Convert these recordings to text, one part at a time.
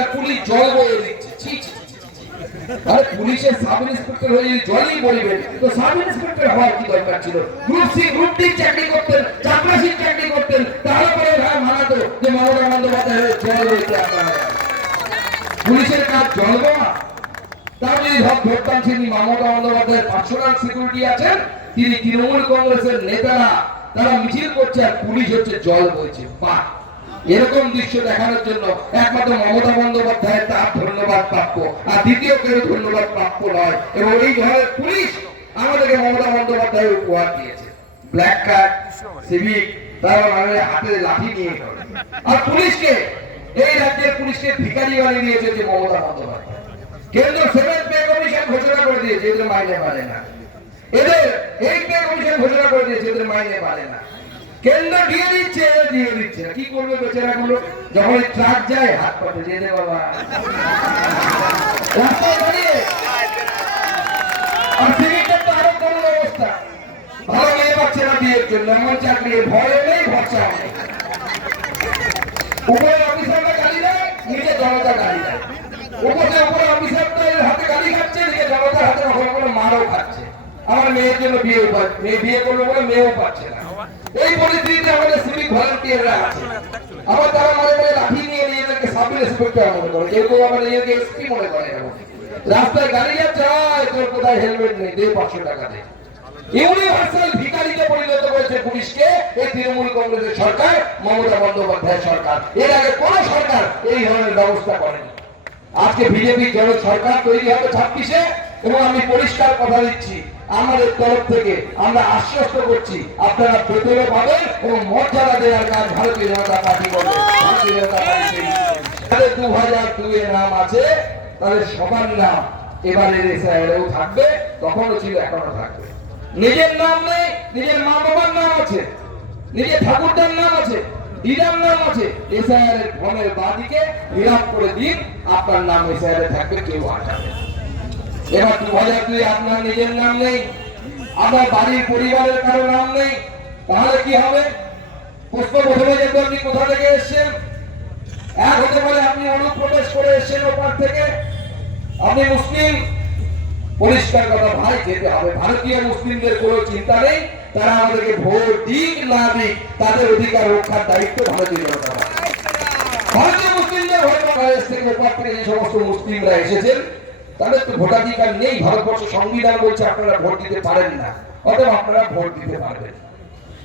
আর police জল বয়ে দিচ্ছে। পুলিশের সাব ইন্সপেক্টর হয়ে জলই তো সাব ইন্সপেক্টর হওয়ার কি দরকার ছিল? গ্রুপ সি গ্রুপ ডি চাকরি করতেন চাকরি করতেন ভাই মানাতো যে মমতা বন্দ্যোপাধ্যায় জল পুলিশের কাজ জল ধরতাম তিনি মমতা বন্দ্যোপাধ্যায়ের পার্সোনাল সিকিউরিটি আছেন, তিনি তৃণমূল কংগ্রেসের নেতারা। তারা মিছিল করছে আর পুলিশ হচ্ছে জল বইছে। বাহ! এরকম দৃশ্য দেখানোর জন্য একমাত্র মমতা বন্দ্যোপাধ্যায় তার ধন্যবাদ প্রাপ্য। আর দ্বিতীয় কেউ ধন্যবাদ প্রাপ্য নয়। এবং এই ধরনের পুলিশ আমাদেরকে মমতা বন্দ্যোপাধ্যায় উপহার দিয়েছে। ব্ল্যাক কার্ড, সিভিক, তারা মানে হাতে লাঠি নিয়ে আর পুলিশকে, এই রাজ্যের পুলিশকে ভিখারি বানিয়ে দিয়েছে যে মমতা বন্দ্যোপাধ্যায়। কেন্দ্র সেভেন পে কমিশন ঘোষণা করে দিয়েছে, এদের মাইনে পারে না। এদের, এই পে কমিশন ঘোষণা করে দিয়েছে, এদের মাইনে পারে না। কেন্দ্র দিয়ে দিচ্ছে দিয়ে দিচ্ছে। কি করবে বেচারা গুলো যখন ট্রাক যায়, হাত পাতে দিয়ে দে বাবা। হাতে গালি খাচ্ছে, নিচে জনতার হাতে কখনো মারও খাচ্ছে। আমার মেয়ের জন্য বিয়ে মেয়ে বিয়ে করবে বলে মেয়েও পাচ্ছে না। এই পরিস্থিতিতে আমাদের সিভিক ভলান্টিয়াররা আছে আবার তারা মনে করে লাঠি নিয়ে নিজেদেরকে সাব ইন্সপেক্টর মনে করে। কেউ কেউ আবার নিজেকে এসপি মনে করে রাস্তায় গাড়ি যাচ্ছে "আয়, তোর কোথায় হেলমেট নেই দে পাঁচশো টাকা দে। ইউনিভার্সাল ভিখারিতে পরিণত করেছে পুলিশকে এই তৃণমূল কংগ্রেসের সরকার মমতা বন্দ্যোপাধ্যায় সরকার। এর আগে কোন সরকার এই ধরনের ব্যবস্থা করেনি। আজকে বিজেপি জন সরকার তৈরি হবে ছাব্বিশে এবং আমি পরিষ্কার কথা দিচ্ছি, আমাদের তরফ থেকে আমরা আশ্বস্ত করছি, আপনারা বেতনে পাবেন এবং মর্যাদা দেওয়ার কাজ ভারতীয় জনতা পার্টি করবে। দু হাজার নাম আছে, তাদের সবার নাম থাকবে, তখনও ছিল এখনও থাকবে। নিজের নাম নেই, নিজের মা বাবার নাম আছে, নিজের ঠাকুরদার নাম আছে, দিদার নাম আছে এসআইআর এর ফর্মের বাদিকে করে দিন, আপনার নাম এসআইআর থাকবে, কেউ আটাবে। এবার দু হাজার দুই আপনার নিজের নাম নেই আপনার বাড়ির পরিবারের কারও নাম নেই, তাহলে কি হবে? আপনি কোথা থেকে এসেছেন? এক হতে পারে আপনি অনুপ্রবেশ করে এসেছেন ওপার থেকে। আপনি মুসলিম? পরিষ্কার কথা, ভাই, যেতে হবে। ভারতীয় মুসলিমদের কোনো চিন্তা নেই, তারা আমাদেরকে ভোট দিক না দিক, তাদের অধিকার রক্ষার দায়িত্ব ভারতীয় জনতা ভারতীয় মুসলিমদের ভোট থেকে ওপার থেকে যে সমস্ত মুসলিমরা এসেছেন তাদের তো ভোটাধিকার নেই, ভারতবর্ষ সংবিধান বলছে আপনারা ভোট দিতে পারেন না, অতএব আপনারা ভোট দিতে পারবেন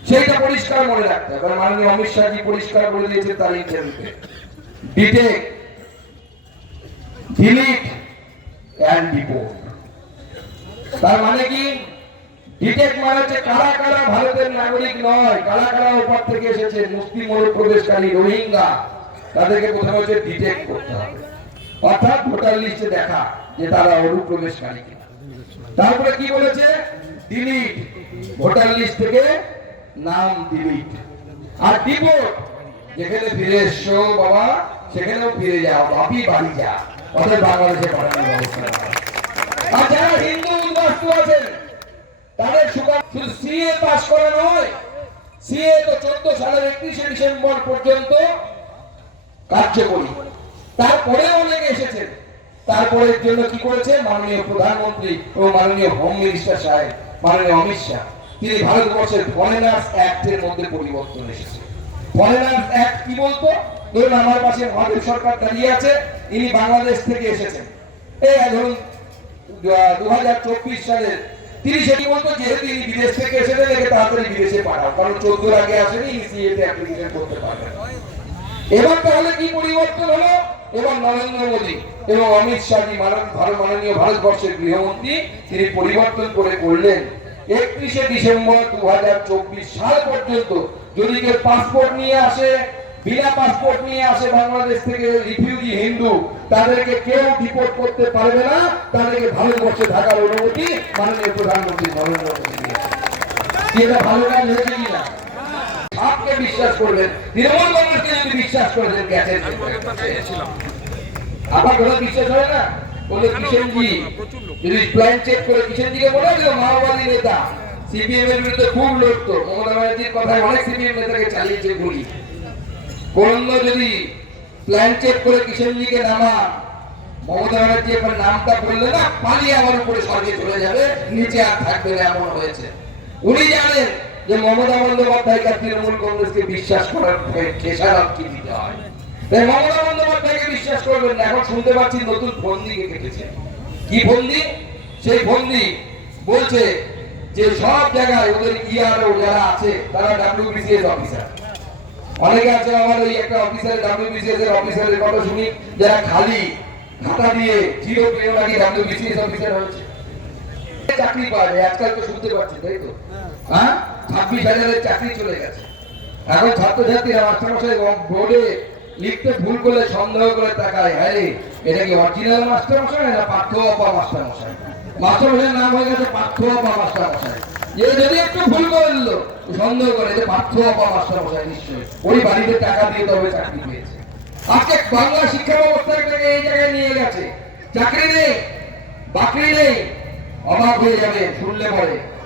সেইটা পরিষ্কার মনে রাখতে হবে। মাননীয় অমিত শাহজি পরিষ্কার বলে দিয়েছে তার ইন্টারভিউতে? ডিটেক ডিলিট অ্যান্ড তার মানে কি? ডিটেক মানে হচ্ছে কারা কারা ভারতের নাগরিক নয়, কারা কারা ওপর থেকে এসেছে? মুসলিম অনুপ্রবেশকারী রোহিঙ্গা। তাদেরকে প্রথমে হচ্ছে ডিটেক্ট করতে হবে। অর্থাৎ ভোটার লিস্টে দেখা। যে তারা অনুপ্রবেশকারী কিনা। তারপরে কি বলেছে? ডিলিট ভোটার লিস্ট থেকে নাম ডিলিট আর ডিপোর্ট যেখানে ফিরে এসছো বাবা, সেখানেও ফিরে যাও, বাপি বাড়ি যা। অর্থাৎ বাংলাদেশে পাঠানোর ব্যবস্থা আর যারা হিন্দু উদ্বাস্তু আছেন, তাদের শুধু সিএ পাস করা নয় সিএ তো চোদ্দ সালের একত্রিশে ডিসেম্বর পর্যন্ত কার্যকরী। তারপরে অনেক এসেছেন। তারপরের জন্য কি করেছে? মাননীয় প্রধানমন্ত্রী এবং মাননীয় হোম মিনিস্টার সাহেব, মাননীয় অমিত শাহ, তিনি ভারতবর্ষের ফরেনার্স অ্যাক্টের মধ্যে পরিবর্তন এসেছে। ফরেনার্স অ্যাক্ট কি বলতো? ধরুন আমার পাশে মহাদেব সরকার দাঁড়িয়ে আছে, ইনি বাংলাদেশ থেকে এসেছেন। এই ধরুন দু হাজার চব্বিশ সালের তিরিশে কি বলতো? যেহেতু ইনি বিদেশ থেকে এসেছেন, একে তাড়াতাড়ি বিদেশে পাঠাও, কারণ চোদ্দোর আগে আসেনি, ইনি সিএতে অ্যাপ্লিকেশন করতে পারবেন। এবার তাহলে কি পরিবর্তন হলো? এবার নরেন্দ্র মোদী এবং অমিত শাহজি ভারত, মাননীয় ভারতবর্ষের গৃহমন্ত্রী, তিনি পরিবর্তন করে করলেন। একত্রিশে ডিসেম্বর দু সাল পর্যন্ত যদি কেউ পাসপোর্ট নিয়ে আসে, বিনা পাসপোর্ট নিয়ে আসে বাংলাদেশ থেকে রিফিউজি হিন্দু, তাদেরকে কেউ ডিপোর্ট করতে পারবে না। তাদেরকে ভারতবর্ষে থাকার অনুমতি মাননীয় প্রধানমন্ত্রী নরেন্দ্র মোদী ভালো কাজ হয়েছে কিনা? আপকে বিশ্বাস করবেন। তৃণমূল কংগ্রেসকে যদি বিশ্বাস করেছেন গেছেন আমার কথা বিশ্বাস হয় না? বলে কিষেনজি যদি প্ল্যান চেক করে কিষেনজিকে বলে দিল মাওবাদী নেতা সিপিএম এর বিরুদ্ধে খুব লড়তো। মমতা ব্যানার্জির কথায় অনেক সিপিএম নেতাকে চালিয়েছে গুলি। কোন যদি প্ল্যান চেক করে কিষেনজিকে নামা মমতা ব্যানার্জি এবার নামটা বললে না পালিয়ে আমার উপরে স্বর্গে চলে যাবে নিচে আর থাকবে না এমন হয়েছে। উনি জানেন যে মমতা বন্দ্যোপাধ্যায়কে আর তৃণমূল কংগ্রেসকে বিশ্বাস করার খেসারত কি দিতে হয়? মমতা বন্দ্যোপাধ্যায়কে বিশ্বাস করবেন এখন শুনতে পাচ্ছি নতুন ফন্দি কেটেছে। কি ফন্দি? সেই ফন্দি বলছে যে সব জায়গায় ওদের ইআরও যারা আছে, তারা ডাব্লিউবিসিএস অফিসার অনেকে আছে আমার ওই একটা অফিসার ডাব্লিউবিসিএস এর অফিসারের কথা শুনি, যারা খালি খাতা দিয়ে জিরো পেয়ে নাকি ডাব্লিউবিসিএস অফিসার হয়েছে চাকরি পাওয়া যায়, আজকাল তো শুনতে পাচ্ছি তাই তো? হ্যাঁ? ছাব্বিশ হাজারের চাকরি চলে গেছে। এখন ছাত্রছাত্রীরা মাস্টারমশাই বোর্ডে লিখতে ভুল করলে সন্দেহ করে তাকায় হ্যাঁ এটা কি অরিজিনাল মাস্টারমশাই না পার্থ অপা মাস্টারমশাই? মাস্টারমশাইয়ের নাম হয়ে গেছে পার্থ অপা মাস্টারমশাই। এ যদি একটু ভুল করে দিল সন্দেহ করে যে পার্থ অপা মাস্টারমশাই নিশ্চয়ই। ওই বাড়িতে টাকা দিয়ে তবে চাকরি পেয়েছে। আজকে বাংলা শিক্ষা ব্যবস্থাটাকে এই জায়গায় নিয়ে গেছে। চাকরি নেই, বাকরি নেই, অবাক হয়ে যাবে, শুনলে পরে।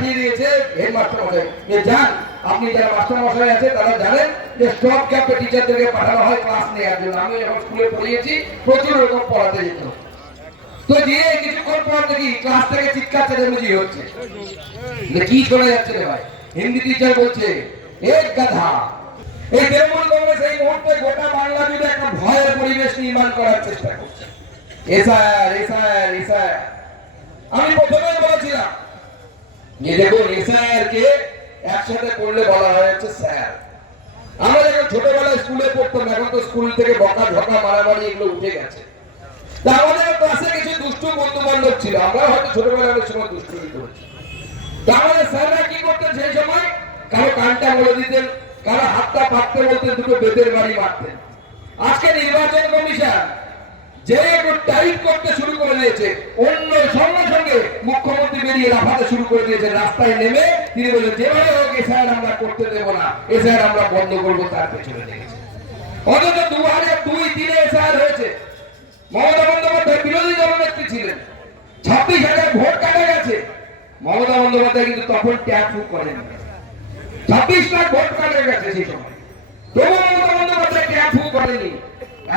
পাঠিয়ে দিয়েছে হেড মাস্টারমশাই। যে যান, আপনি যারা মাস্টারমশাই আছে, তারা জানেন যে স্টপ ক্যাম্পে টিচারদেরকে পাঠানো হয়, ক্লাস নেওয়ার জন্য। আমি যখন স্কুলে পড়িয়েছি, প্রচুর রকম পড়াতে যেত। তো দিয়ে কিছুক্ষণ পর দেখি ক্লাস থেকে চিৎকার চেঁচামেচি হচ্ছে। কি শোনা যাচ্ছে রে ভাই? হিন্দি টিচার বলছে, এক গাধা। এই তৃণমূল কংগ্রেস এই মুহূর্তে গোটা বাংলা জুড়ে একটা ভয়ের পরিবেশ নির্মাণ করার চেষ্টা করছে। এসআর এসআর এসআর আমি প্রথমে বলেছিলাম দেখুন এসআর কে একসাথে করলে বলা হয়েছে স্যার। আমরা যখন ছোটবেলায় স্কুলে পড়তাম, এখন তো স্কুল থেকে বকা ঝকা মারামারি এগুলো উঠে গেছে। তা আমাদের ক্লাসে কিছু দুষ্টু বন্ধু বান্ধব ছিল আমরা হয়তো ছোটবেলায় অনেক সময় দুষ্টুমি করেছি। তা আমাদের স্যাররা কি করতেন সেই সময়? কারও কানটা বলে দিতেন, কারও হাতটা পাততে বলতেন, দুটো বেতের বাড়ি মারতেন। আজকে নির্বাচন কমিশন যে টাইট করতে শুরু করে দিয়েছে, অন্য সঙ্গে সঙ্গে মুখ্যমন্ত্রী বেরিয়ে লাফাতে শুরু করে দিয়েছে, রাস্তায় নেমে তিনি বললেন, যেভাবে হোক এসআর আমরা করতে দেব না এসআর আমরা বন্ধ করব তার পেছনে লেগেছে অথচ দু হাজার দুই তিনে এসআর হয়েছে। মমতা বন্দ্যোপাধ্যায় বিরোধী দলনেত্রী ছিলেন। ছাব্বিশ হাজার ভোট কাটা গেছে। মমতা বন্দ্যোপাধ্যায় কিন্তু তখন ট্যাগ করেন ছাব্বিশ লাখ ভোট কাটা গেছে সেই সময়। তবু মমতা বন্দ্যোপাধ্যায় ফুক করেনি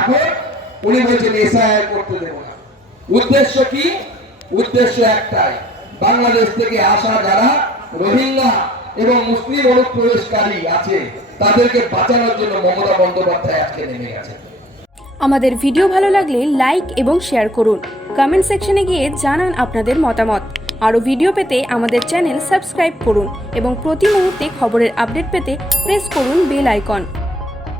এখন উনি বলছেন, এসআইআর করতে দেব না। উদ্দেশ্য কি? উদ্দেশ্য একটাই, বাংলাদেশ থেকে আসা যারা রোহিঙ্গা এবং মুসলিম অনুপ্রবেশকারী আছে, তাদেরকে বাঁচানোর জন্য মমতা বন্দ্যোপাধ্যায় আজকে নেমে গেছে আমাদের ভিডিও ভালো লাগলে লাইক এবং শেয়ার করুন। কমেন্ট সেকশনে গিয়ে জানান আপনাদের মতামত। আরও ভিডিও পেতে আমাদের চ্যানেল সাবস্ক্রাইব করুন এবং প্রতি মুহূর্তে খবরের আপডেট পেতে প্রেস করুন বেল আইকন।